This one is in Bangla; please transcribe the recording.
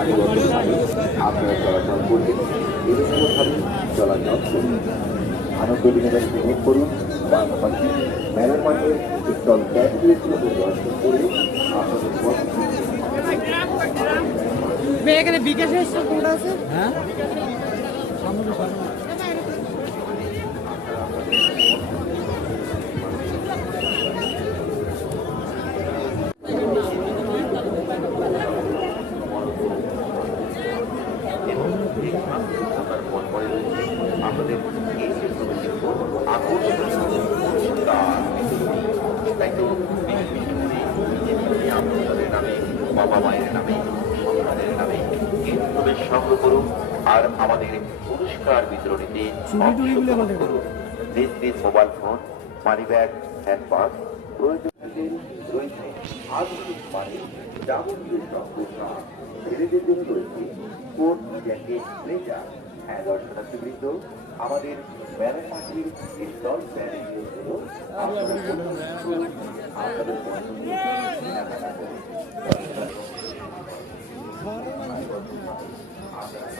সারিবদ্ধভাবে আপনারা চলাচল করবেন, নিরন্তরভাবে চলাচল করুন, আনন্দ বিনোদন উপভোগ করুন। পাশাপাশি মেলার মাঠের স্টল ক্যাটগুলো পরিদর্শন করে আপনাদের এখানে বিকাশের কোনটা আছে? হ্যাঁ আমাদের এই তাই তো আপনাদের নামে, বাবা মায়ের নামে, সন্তানের নামে প্রবেশ সংগ্রহ করুন আর আমাদের পুরস্কার বিতরণীতে অংশগ্রহণ করুন। নিজ নিজ মোবাইল ফোন, মানি ব্যাগ, হ্যান্ডবাগ প্রয়োজনীয় রয়েছে আধুনিক মানের যাবতীয় সব পোশাক। ছেলেদের জন্য রয়েছে কোট, জ্যাকেট, ব্লেজার। হ্যাঁ দর্শনার্থীবৃন্দ, আমাদের মেলার মাঠের স্টল ব্যানারগুলো আপনাদের পছন্দের কেনাকাটা করুন। আপনারা